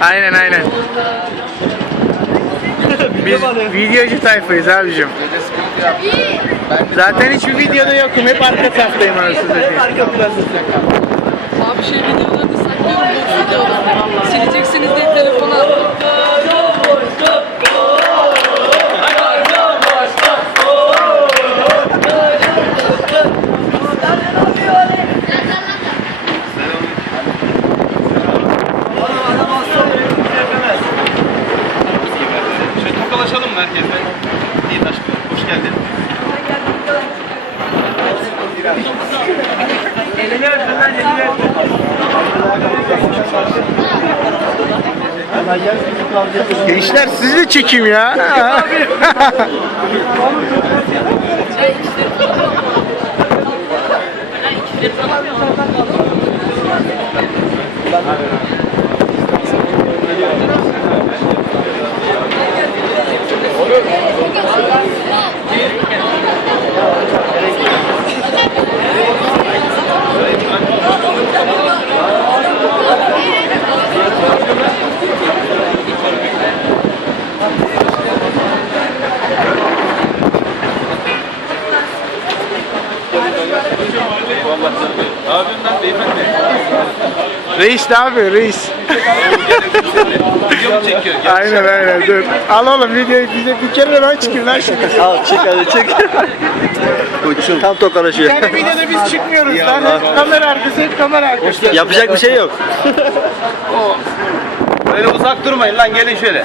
Aynen aynen. Biz videocu tayfayız abicim. Zaten hiçbir videoda yokum. Hep arka saftayım arasında. Hep Mı herkesle? İyi aşkım, hoş geldin. Elini öptüm lan elini öptüm. Gençler sizi de çekeyim ya. Abimden beyefendi. reis ne yapıyor reis? Video mu çekiyor? Gel. Aynen aynen dur. Al oğlum videoyu bize bir kere de ben çıkayım lan şimdi. Al çık hadi çık. Koçum. Tam tokalaşıyor. Yani videoda biz çıkmıyoruz lan. Hep kamera arkası hep kamera arkası. Yapacak bir şey yok. Böyle uzak durmayın lan gelin şöyle.